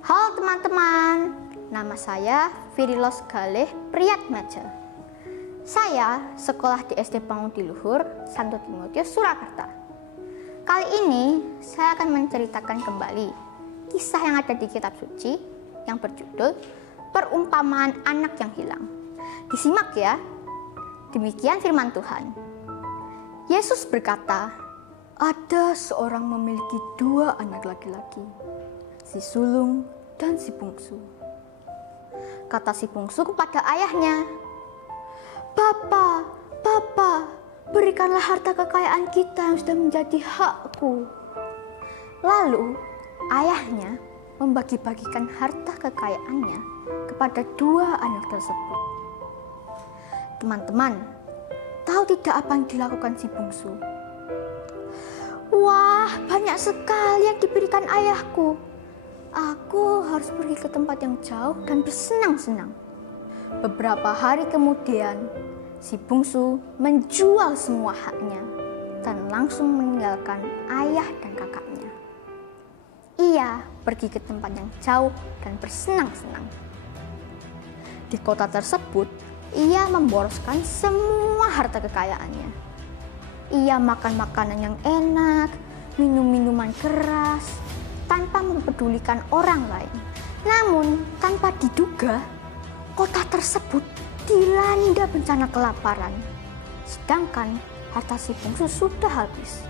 Halo teman-teman, nama saya Virilos Galih Priyatmaja. Saya sekolah di SD Pangudi Luhur, Santo Timotius, Surakarta. Kali ini saya akan menceritakan kembali kisah yang ada di kitab suci yang berjudul Perumpamaan Anak yang Hilang. Disimak ya, demikian firman Tuhan. Yesus berkata, ada seorang memiliki 2 anak laki-laki, si sulung dan si bungsu. Kata si bungsu kepada ayahnya, Bapa, berikanlah harta kekayaan kita yang sudah menjadi hakku. Lalu ayahnya membagi-bagikan harta kekayaannya kepada 2 anak tersebut. Teman-teman, tahu tidak apa yang dilakukan si bungsu? Wah, banyak sekali yang diberikan ayahku. Aku harus pergi ke tempat yang jauh dan bersenang-senang. Beberapa hari kemudian, si bungsu menjual semua haknya dan langsung meninggalkan ayah dan kakaknya. Ia pergi ke tempat yang jauh dan bersenang-senang. Di kota tersebut, ia memboroskan semua harta kekayaannya. Ia makan makanan yang enak, minum minuman keras, tanpa mempedulikan orang lain. Namun, tanpa diduga, kota tersebut dilanda bencana kelaparan. Sedangkan harta si bungsu sudah habis.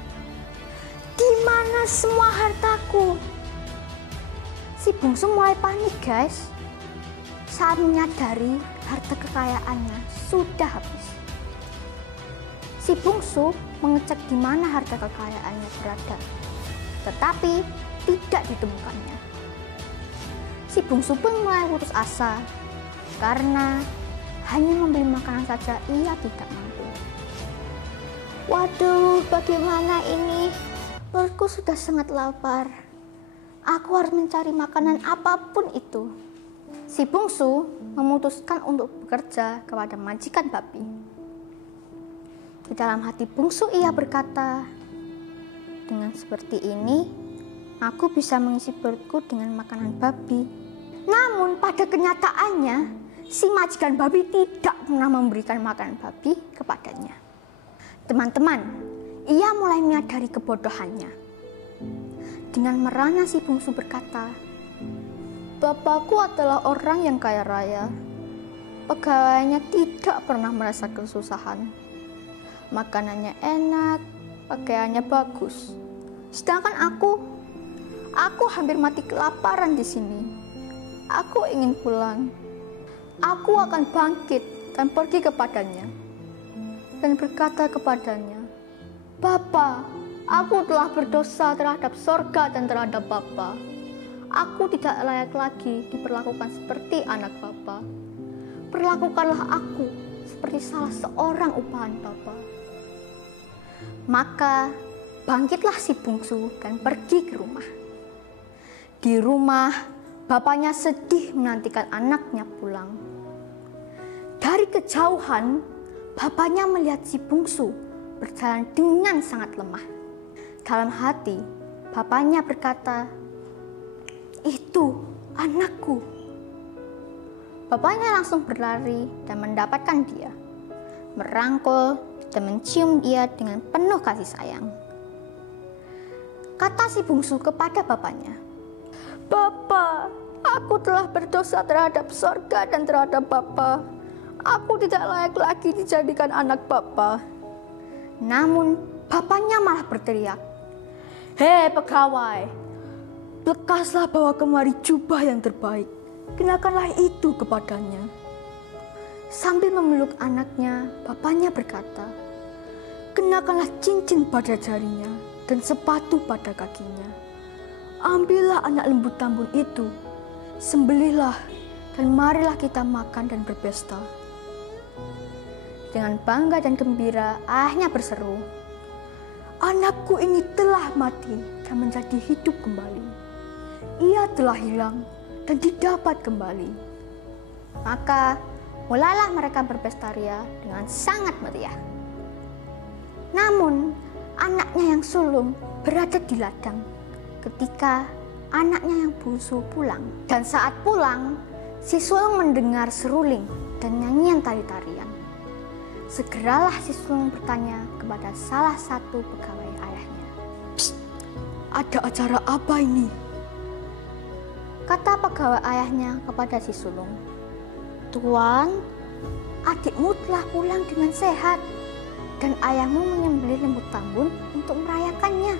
Di mana semua hartaku? Si bungsu mulai panik, guys, saat menyadari harta kekayaannya sudah habis. Si bungsu mengecek di mana harta kekayaannya berada, tetapi tidak ditemukannya. Si bungsu pun mulai putus asa karena hanya membeli makanan saja ia tidak mampu. Waduh, bagaimana ini? Perutku sudah sangat lapar. Aku harus mencari makanan apapun itu. Si bungsu memutuskan untuk bekerja kepada majikan babi. Di dalam hati bungsu ia berkata, dengan seperti ini, aku bisa mengisi perutku dengan makanan babi. Namun pada kenyataannya, si majikan babi tidak pernah memberikan makanan babi kepadanya. Teman-teman, ia mulai menyadari kebodohannya. Dengan merana si bungsu berkata, Bapakku adalah orang yang kaya raya. Pegawainya tidak pernah merasa kesusahan. Makanannya enak, pakaiannya bagus. Sedangkan aku hampir mati kelaparan di sini. Aku ingin pulang. Aku akan bangkit dan pergi kepadanya dan berkata kepadanya, Bapa, aku telah berdosa terhadap sorga dan terhadap Bapa. Aku tidak layak lagi diperlakukan seperti anak Bapa. Perlakukanlah aku seperti salah seorang upahan Bapa. Maka bangkitlah si bungsu dan pergi ke rumah. Di rumah, bapaknya sedih menantikan anaknya pulang. Dari kejauhan, bapaknya melihat si bungsu berjalan dengan sangat lemah. Dalam hati, bapaknya berkata, itu anakku. Bapaknya langsung berlari dan mendapatkan dia, merangkul dan mencium dia dengan penuh kasih sayang. Kata si bungsu kepada bapaknya, Bapa, aku telah berdosa terhadap sorga dan terhadap Bapa. Aku tidak layak lagi dijadikan anak Bapa. Namun bapaknya malah berteriak, Hei pegawai, lekaslah bawa kemari jubah yang terbaik. Kenakanlah itu kepadanya. Sambil memeluk anaknya, bapaknya berkata, kenakanlah cincin pada jarinya dan sepatu pada kakinya. Ambillah anak lembu tambun itu, sembelihlah, dan marilah kita makan dan berpesta. Dengan bangga dan gembira, ayahnya berseru, anakku ini telah mati dan menjadi hidup kembali. Ia telah hilang dan didapat kembali. Maka mulailah mereka berpesta ria dengan sangat meriah. Namun, anaknya yang sulung berada di ladang ketika anaknya yang bungsu pulang. Dan saat pulang, si sulung mendengar seruling dan nyanyian tari-tarian. Segeralah si sulung bertanya kepada salah satu pegawai ayahnya. "Psst, ada acara apa ini?" Kata pegawai ayahnya kepada si sulung. "Tuan, adikmu telah pulang dengan sehat dan ayahmu menyembelih lembu tambun untuk merayakannya."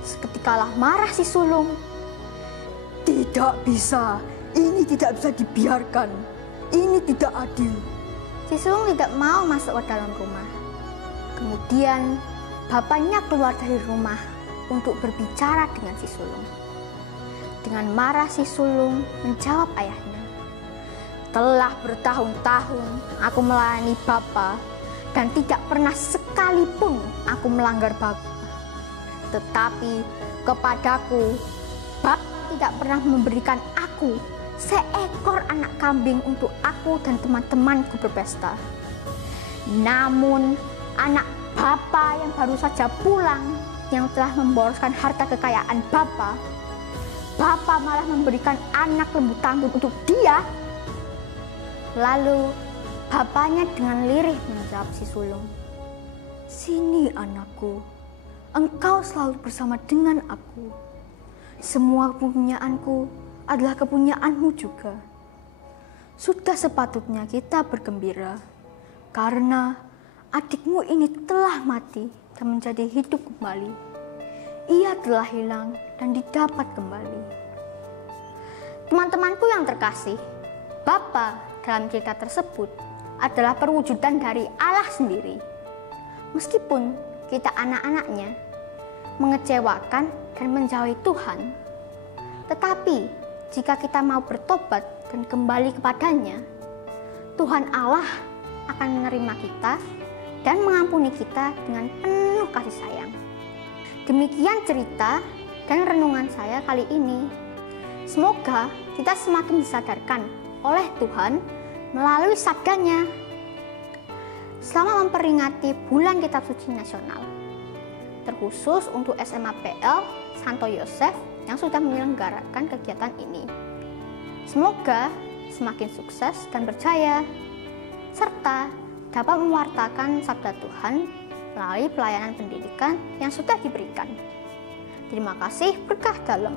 Seketikalah marah si sulung. "Tidak bisa, ini tidak bisa dibiarkan. Ini tidak adil." Si sulung tidak mau masuk ke dalam rumah. Kemudian bapaknya keluar dari rumah untuk berbicara dengan si sulung. Dengan marah si sulung menjawab ayahnya, "Telah bertahun-tahun aku melayani Bapa dan tidak pernah sekalipun aku melanggar Bapa. Tetapi kepadaku, Bapa tidak pernah memberikan aku seekor anak kambing untuk aku dan teman-temanku berpesta. Namun anak Bapa yang baru saja pulang, yang telah memboroskan harta kekayaan Bapa malah memberikan anak lembu tambun untuk dia." Lalu bapaknya dengan lirih menjawab si sulung, "Sini anakku, engkau selalu bersama dengan aku. Semua kepunyaanku adalah kepunyaanmu juga. Sudah sepatutnya kita bergembira, karena adikmu ini telah mati dan menjadi hidup kembali. Ia telah hilang dan didapat kembali." Teman-temanku yang terkasih, Bapa dalam cerita tersebut adalah perwujudan dari Allah sendiri. Meskipun kita anak-anaknya mengecewakan dan menjauhi Tuhan, tetapi jika kita mau bertobat dan kembali kepadanya, Tuhan Allah akan menerima kita dan mengampuni kita dengan penuh kasih sayang. Demikian cerita dan renungan saya kali ini. Semoga kita semakin disadarkan oleh Tuhan melalui sabdanya. Selama memperingati bulan Kitab Suci Nasional, terkhusus untuk SMA PL Santo Yosef yang sudah menyelenggarakan kegiatan ini. Semoga semakin sukses dan berjaya, serta dapat mewartakan sabda Tuhan melalui pelayanan pendidikan yang sudah diberikan. Terima kasih, berkah dalam.